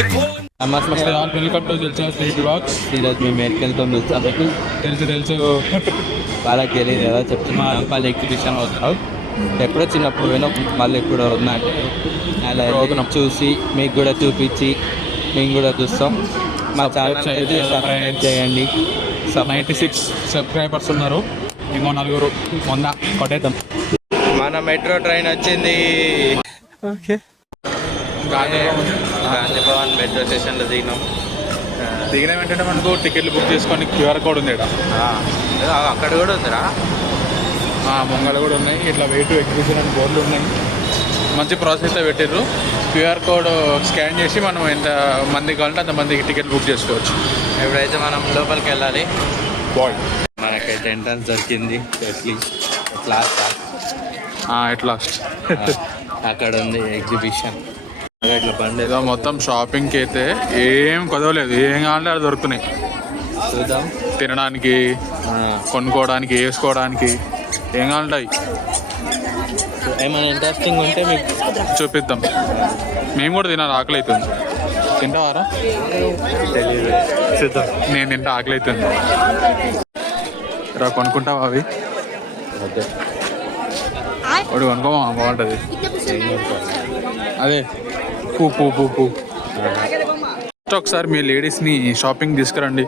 నమస్తే all, welcome to దిల్చా sweet blogs. ఈరోజు మేము ఎక్కడికెళ్తాం తెలుసా మీకు? తెలుసు వాళ్ళకి తెలియదు కదా, చెప్తున్నా. వాళ్ళ ఎగ్జిబిషన్ అవుతాం. ఎప్పుడో చిన్నప్పుడు పోయినాం, మళ్ళీ ఎప్పుడో ఉందంటే అలా చూసి మీకు కూడా చూపించి మేము కూడా చూస్తాం. మా ఛానల్ సబ్స్క్రైబ్ చేయండి. 96 సబ్స్క్రైబర్స్ ఉన్నారు, ఇంకో 4 100 కొట్టేద్దాం. మన మెట్రో ట్రైన్ వచ్చింది. ఓకే, గాంధీ భవన్ మెట్రో స్టేషన్లో దిగిన వెంటనే మనకు టికెట్లు బుక్ చేసుకొని క్యూఆర్ కోడ్ ఉంది. అక్కడ కూడా ఉందిరా, ముంగళ కూడా ఉన్నాయి. ఇట్లా వెయిట్ ఎగ్జిబిషన్ అని బోర్డులు ఉన్నాయి. మంచి ప్రాసెస్లో పెట్టారు. క్యూఆర్ కోడ్ స్కాన్ చేసి మనం ఎంత మంది కావాలంటే అంత మందికి టికెట్ బుక్ చేసుకోవచ్చు. ఎప్పుడైతే మనం లోపలికి వెళ్ళాలి. మనకైతే ఎంట్రన్స్ దొరికింది. ఎట్ లాస్ట్ అక్కడ ఉంది ఎగ్జిబిషన్. ఇట్లా బండి ఏదో మొత్తం షాపింగ్కి అయితే ఏం కుదవలేదు. ఏం కావాలంటే అది దొరుకుతున్నాయి. చూద్దాం, తినడానికి, కొనుక్కోవడానికి, వేసుకోవడానికి ఏం కావాలంటాయి. ఏమైనా ఇంట్రెస్టింగ్ ఉంటే మీకు చూపిద్దాం. మేము కూడా తినాలి, ఆకలి అవుతుంది. తింటావారా? తెలియదు, చూద్దాం. నేను తింటా, ఆకలి అవుతుంది. రా, కొనుక్కుంటావా అవి? ఒకటి కొనుక్కోమా, బాగుంటుంది. అదే పూ ఒకసారి మీ లేడీస్ని షాపింగ్ తీసుకురండి.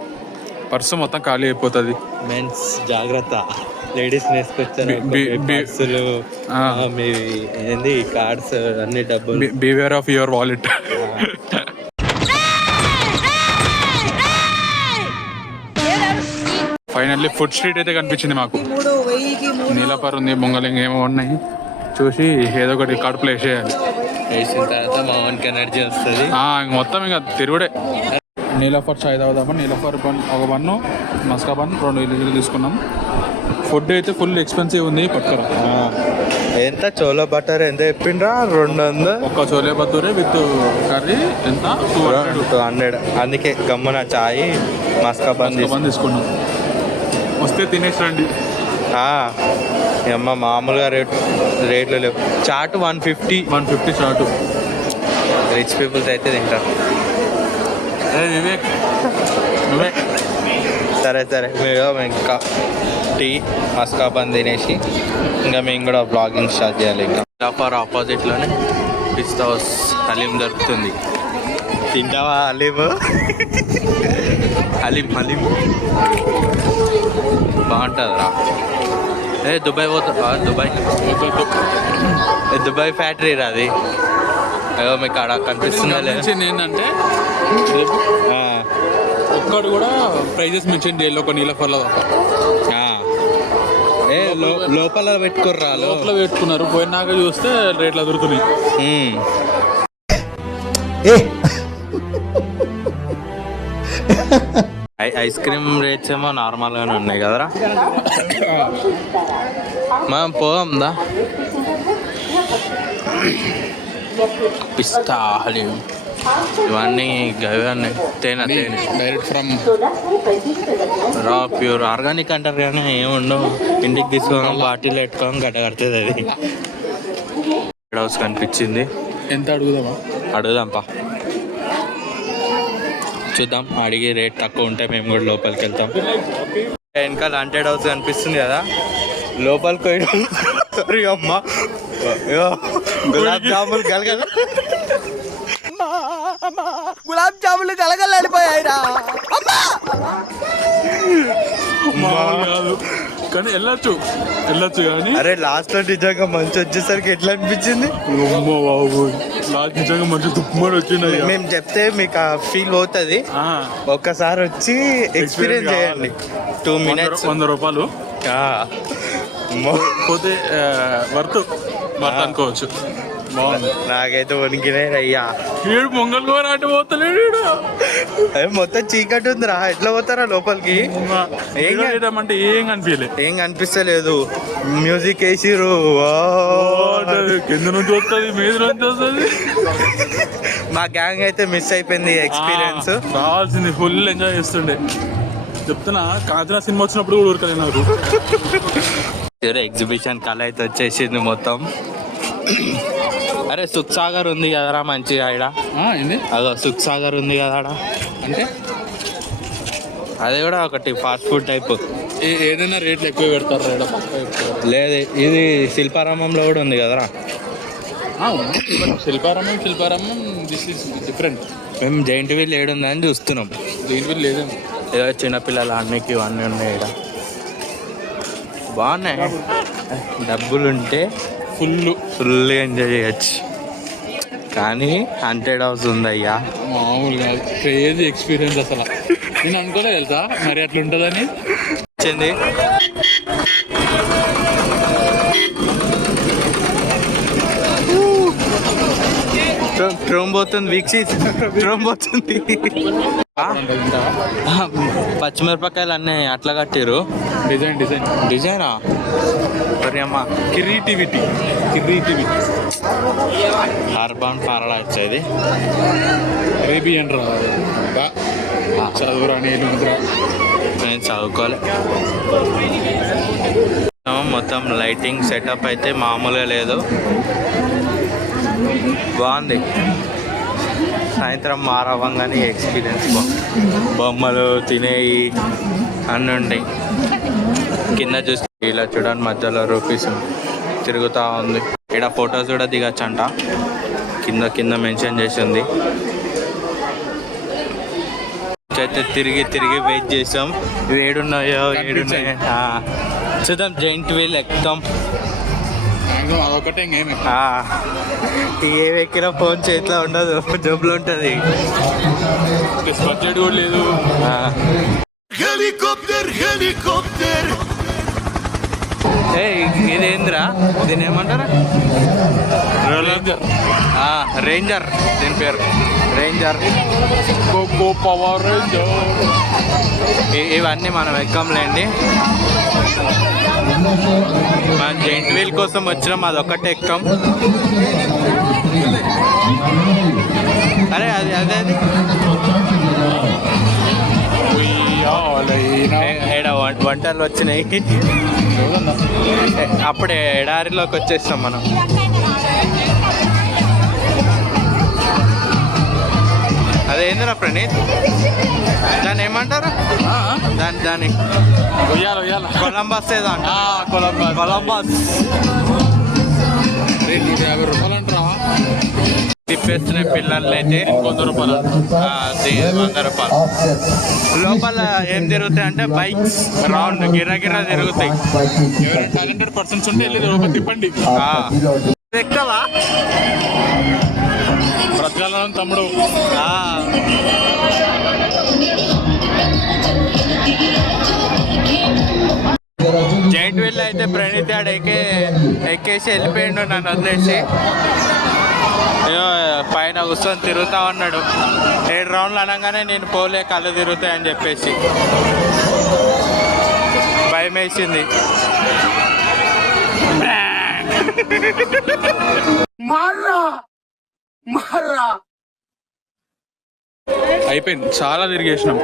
పర్సు మొత్తం ఖాళీ అయిపోతుంది. మెన్స్ జాగ్రత్త, లేడీస్ వేసుకొచ్చారు. మీ ఏంది కార్డ్స్ అన్ని డబ్బులు. Beware of your wallet. Finally food street అయితే కనిపించింది మాకు. నీలపర్ ఉంది, బొంగలింగ్ ఏమో ఉన్నాయి. చూసి ఏదో ఒకటి కడుపులో వేసేయాలి. వేసిన తర్వాత మామూలుగా ఎనర్జీ వస్తుంది. మొత్తం ఇంకా తిరుగుడే. నీలఫర్ చాయ్ తాగుదామని నీలఫర్ బన్ ఒక బన్ను, మస్కా బన్ 2 ఇల్లు తీసుకున్నాం. ఫుడ్ అయితే ఫుల్ ఎక్స్పెన్సివ్ ఉంది. పట్టుకురా. ఎంత చోలో బటర్ ఎంత చెప్పిండ్రా? 200. ఒక్క చోలే బతూరే విత్ కర్రీ ఎంత? 200. అందుకే గమ్మున చాయ్ మస్కా బన్ తీసుకున్నాం. వస్తే తినేసి రండి. అమ్మ మామూలుగా రేట్లు లేవు. చాటు 150 చాటు. రిచ్ పీపుల్స్ అయితే తింటారు. వివేక్ నువ్వే. సరే మేము ఇంకా టీ మస్కా బన్ తినేసి ఇంకా మేము కూడా బ్లాగింగ్ స్టార్ట్ చేయాలి. ఇంకా ఫర్ ఆపోజిట్లోనే పిస్తా హౌస్ హలీం దొరుకుతుంది. తింటావా హలీం బాగుంటుందిరా. దుబాయ్ పోతా. దుబాయ్ ఫ్యాక్టరీ రా అది. అదో మీకు అక్కడ కనిపిస్తుందా? ఏంటంటే ఒక్కడు కూడా ప్రైజెస్ మెన్షన్ చేయాలి. ఒక నీలఫర్లో లోపల పెట్టుకోర్రా. లోపల పెట్టుకున్నారు. పోయినాక చూస్తే రేట్లు దొరుకుతున్నాయి. ఐస్ క్రీమ్ రేట్స్ ఏమో నార్మల్గానే ఉన్నాయి కదరా. మనం పోదాందా? పిస్తా హలీం ఇవన్నీ తేనె డైరెక్ట్ ఫ్రమ్ రా ప్యూర్ ఆర్గానిక్ అంటారు కానీ ఏముండవు. ఇంటికి తీసుకోవడం బాటిల్ పెట్టుకోవడం గడ్డ కడుతుంది. అది హౌస్ కనిపించింది. ఎంత అడుగుదాంపా. చూద్దాం, అడిగి రేట్ తక్కువ ఉంటే మేము కూడా లోపలికి వెళ్తాం. వెనకాల హంటెడ్ హౌస్ కనిపిస్తుంది కదా, లోపలికి పోయి అమ్మా గులాబ్ జాములు గలగలాడిపోయాయిరా. కానీ వెళ్ళొచ్చు కానీ అరే లాస్ట్ లో నిజంగా మంచి వచ్చేసరికి ఎట్లా అనిపించింది? లాస్ట్ నిజంగా మంచి తుప్పమని వచ్చింది. మేము చెప్తే మీకు ఆ ఫీల్ అవుతుంది. ఒక్కసారి వచ్చి ఎక్స్పీరియన్స్ చేయండి. 2 minutes 100 రూపాయలు పోతే వర్త్ అనుకోవచ్చు. నాకైతే వణికినాయి అయ్యా. వీడు పొంగల్ కూడా అటు పోతలేడు. అదే మొత్తం చీకటి ఉందిరా, ఎట్లా పోతారా లోపలికి? అంటే ఏం కనిపిస్తలేదు. మ్యూజిక్ వేసిరు, కింద నుంచి వస్తుంది, మీద నుంచి వస్తుంది. మా గ్యాంగ్ అయితే మిస్ అయిపోయింది ఎక్స్పీరియన్స్. రావాల్సింది, ఫుల్ ఎంజాయ్ చేస్తుండే. చెప్తున్నా, కాంచనా సినిమా వచ్చినప్పుడు కూడా ఊరుకలే నాకు. ఎగ్జిబిషన్ కళ అయితే వచ్చేసింది మొత్తం. అరే సుఖ్ సాగర్ ఉంది కదరా మంచిగా ఆడ. ఏంది అదో సుఖ్ సాగర్ ఉంది కదా ఆడ. అంటే అది కూడా ఒకటి ఫాస్ట్ ఫుడ్ టైప్. ఏదైనా రేట్లు ఎక్కువ పెడతారు. లేదు ఇది శిల్పారామంలో కూడా ఉంది కదరా. Shilparamam this is different. మేము జైంట్ వీల్ ఏడుంది అని చూస్తున్నాం. జైంట్ వీల్ లేదేమో. ఏదో చిన్నపిల్లలు అన్నికి ఇవన్నీ ఉన్నాయి ఇక్కడ. బాగున్నాయి. డబ్బులు ఉంటే ఫుల్ ఎంజాయ్ చేయొచ్చు. కానీ హంటెడ్ హౌస్ ఉందయ్యా, మామూలుగా క్రేజీ ఎక్స్పీరియన్స్ అసలు. నేను అనుకోలేదు తెలుసా మరి అట్లా ఉంటుందని. వచ్చింది ట్రోమ్ పోతుంది, వీక్షిత్ ట్రోమ్ పోతుంది. పచ్చిమిరపకాయలు అన్నీ అట్లా కట్టిరు. డిజైనా మరి అమ్మ క్రియేటివిటీ అర్బన్ పారడైజ్ ఇది. అరేబియన్ రా చదువురా. నేను చదువుకోలే. మొత్తం లైటింగ్ సెటప్ అయితే మామూలుగా లేదు, బాగుంది. సాయంత్రం మారవ్వంగానే ఎక్స్పీరియన్స్ బొమ్మలు తినేవి అన్నీ ఉంటాయి. కింద చూసి ఇలా చూడండి, మధ్యలో రూపీస్ తిరుగుతూ ఉంది. ఇక్కడ ఫొటోస్ కూడా దిగచ్చు అంట. కింద మెన్షన్ చేసి ఉంది. అయితే తిరిగి వెయిట్ చేసాం. ఇవి ఏడున్నాయో చూద్దాం. జైంట్ వీల్ ఎక్కుతాం. అదొకటే ఇంకేమి ఏ ఎక్కిన ఫోన్ చేతిలో ఉండదు, జబ్బులు ఉంటుంది. బడ్జెట్ కూడా లేదు. హెలికాప్టర్ ఇదేంద్రా, దీని ఏమంటారా? రేంజర్. దీని పేరు రేంజర్. Power ranger. ఇవన్నీ మనం ఎక్కంలేండి. మనం జైంట్ వీల్ కోసం వచ్చినాం, అదొక్కటే ఎక్కం. అరే అది వంటలు వచ్చినాయి. అప్పుడే ఎడారిలోకి వచ్చేస్తాం మనం. అదేందిరా ప్రణీత్, దాన్ని ఏమంటారు? దాన్ని కొలంబస్ ఏదో అంట. కొలంబస్. 50 రూపాయలు అంటారా? తిప్పేస్తున్నాయి పిల్లలు అయితే. 100 రూపాయలు. 100 రూపాయలు. లోపల ఏం తిరుగుతాయి అంటే బైక్స్ రౌండ్ గిర్ర తిరుగుతాయి. ఎవరైనా టాలెంటెడ్ పర్సన్స్ ఉంటే వెళ్ళి లోపల తిప్పండి. ఎక్కవా బ్రతకాలం తమ్ముడు. జైంట్ వీల్ అయితే ప్రణీత్ ఆడ ఎక్కేసి వెళ్ళిపోయిండు నన్ను వదిలేసి. పైన కూర్చొని తిరుగుతా ఉన్నాడు. 7 రౌండ్లు అనగానే నేను పోలే, కళ్ళు తిరుగుతాయని చెప్పేసి భయం వేసింది. అయిపోయింది, చాలా తిరిగేసినాం.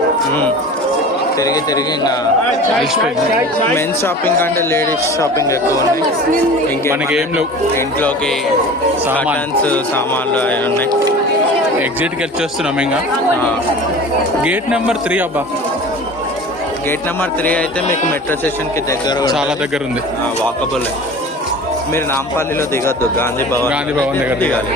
తిరిగి ఇంకా మెన్స్ షాపింగ్ కంటే లేడీస్ షాపింగ్ ఎక్కువ ఉన్నాయి. మనకి ఏం లేవు. ఇంట్లోకి సామాన్లు అవి ఉన్నాయి. ఎగ్జిట్కి వచ్చేస్తున్నాం ఇంకా. గేట్ నెంబర్ 3 అబ్బా. గేట్ నెంబర్ 3 అయితే మీకు మెట్రో స్టేషన్కి దగ్గర, చాలా దగ్గర ఉంది. వాకబుల్. మీరు నాంపల్లిలో దిగద్దు, గాంధీ భవన్ దగ్గర దిగాలి.